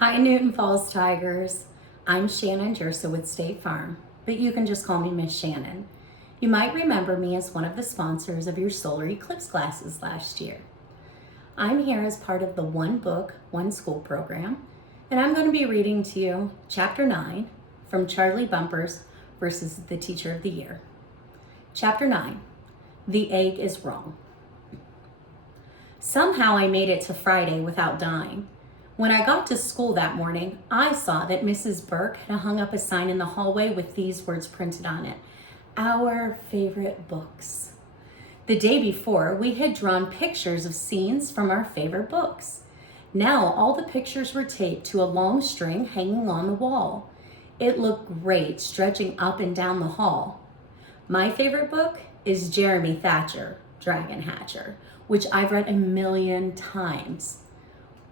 Hi, Newton Falls Tigers. I'm Shannan Jursa with State Farm, but you can just call me Miss Shannan. You might remember me as one of the sponsors of your solar eclipse classes last year. I'm here as part of the One Book, One School program, and I'm going to be reading to you Chapter 9 from Charlie Bumpers versus the Teacher of the Year. Chapter 9, The Egg is Wrong. Somehow I made it to Friday without dying. When I got to school that morning, I saw that Mrs. Burke had hung up a sign in the hallway with these words printed on it: "Our favorite books." The day before, we had drawn pictures of scenes from our favorite books. Now all the pictures were taped to a long string hanging on the wall. It looked great stretching up and down the hall. My favorite book is Jeremy Thatcher, Dragon Hatcher, which I've read 1,000,000 times.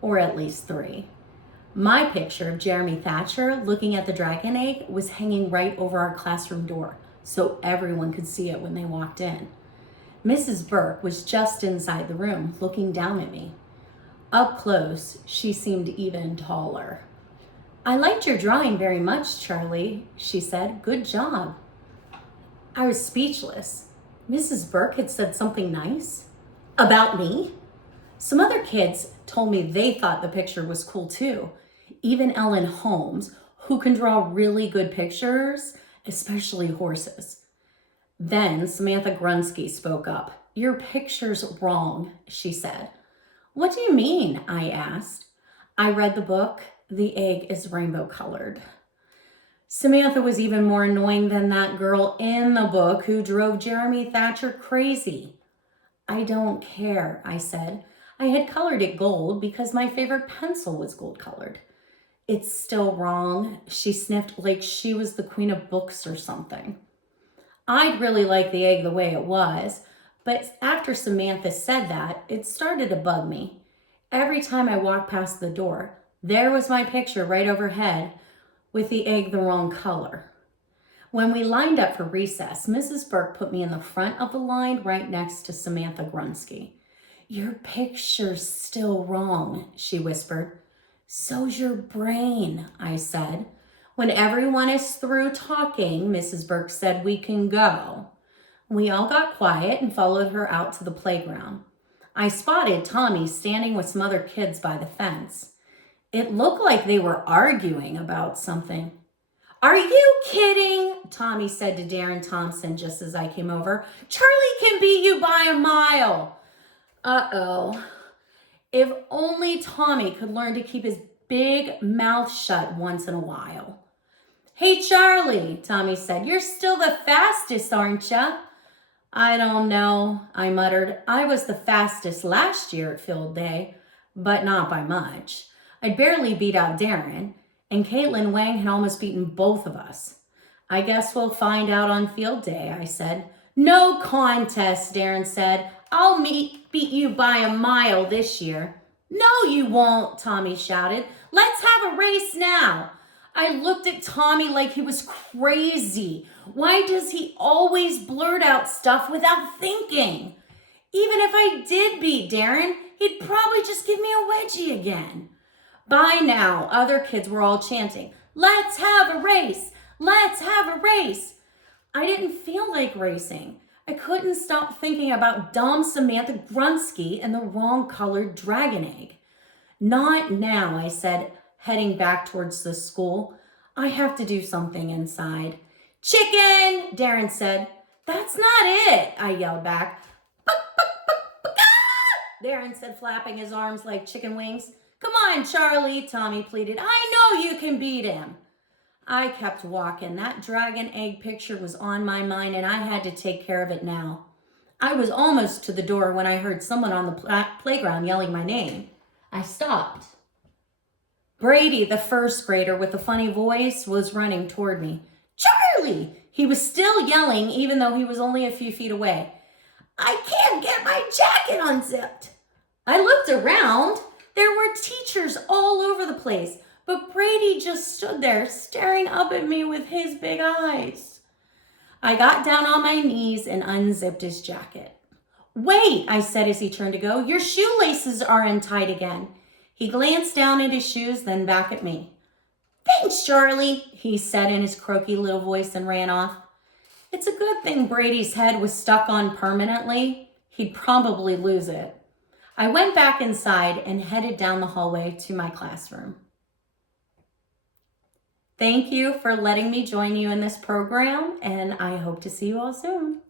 Or at least 3. My picture of Jeremy Thatcher looking at the dragon egg was hanging right over our classroom door, so everyone could see it when they walked in. Mrs. Burke was just inside the room, looking down at me. Up close, she seemed even taller. "I liked your drawing very much, Charlie," she said. "Good job." I was speechless. Mrs. Burke had said something nice? About me? Some other kids told me they thought the picture was cool too. Even Ellen Holmes, who can draw really good pictures, especially horses. Then Samantha Grunsky spoke up. "Your picture's wrong," she said. "What do you mean?" I asked. I read the book. The egg is rainbow colored. Samantha was even more annoying than that girl in the book who drove Jeremy Thatcher crazy. "I don't care," I said. I had colored it gold because my favorite pencil was gold colored. "It's still wrong," she sniffed like she was the queen of books or something. I'd really like the egg the way it was, but after Samantha said that, it started to bug me. Every time I walked past the door, there was my picture right overhead with the egg the wrong color. When we lined up for recess, Mrs. Burke put me in the front of the line right next to Samantha Grunsky. "Your picture's still wrong," she whispered. "So's your brain," I said. "When everyone is through talking," Mrs. Burke said, "we can go." We all got quiet and followed her out to the playground. I spotted Tommy standing with some other kids by the fence. It looked like they were arguing about something. "Are you kidding?" Tommy said to Darren Thompson just as I came over. "Charlie can beat you by a mile." Uh-oh. If only Tommy could learn to keep his big mouth shut once in a while. "Hey, Charlie," Tommy said, "you're still the fastest, aren't ya?" "I don't know," I muttered. "I was the fastest last year at field day, but not by much. I barely beat out Darren, and Caitlin Wang had almost beaten both of us." "I guess we'll find out on field day," I said. "No contest," Darren said. "I'll beat you by a mile this year." "No, you won't," Tommy shouted. "Let's have a race now." I looked at Tommy like he was crazy. Why does he always blurt out stuff without thinking? Even if I did beat Darren, he'd probably just give me a wedgie again. By now, other kids were all chanting, "Let's have a race! Let's have a race!" I didn't feel like racing. I couldn't stop thinking about dumb Samantha Grunsky and the wrong colored dragon egg. "Not now," I said, heading back towards the school. "I have to do something inside." "Chicken!" Darren said. "That's not it," I yelled back. "Buck, buck, buck, buck, ah!" Darren said, flapping his arms like chicken wings. "Come on, Charlie," Tommy pleaded. "I know you can beat him." I kept walking. That dragon egg picture was on my mind, and I had to take care of it now. I was almost to the door when I heard someone on the playground yelling my name. I stopped. Brady, the first grader with the funny voice, was running toward me. "Charlie!" He was still yelling, even though he was only a few feet away. "I can't get my jacket unzipped." I looked around. There were teachers all over the place. But Brady just stood there staring up at me with his big eyes. I got down on my knees and unzipped his jacket. "Wait," I said as he turned to go. "Your shoelaces are untied again." He glanced down at his shoes, then back at me. "Thanks, Charlie," he said in his croaky little voice and ran off. It's a good thing Brady's head was stuck on permanently. He'd probably lose it. I went back inside and headed down the hallway to my classroom. Thank you for letting me join you in this program, and I hope to see you all soon.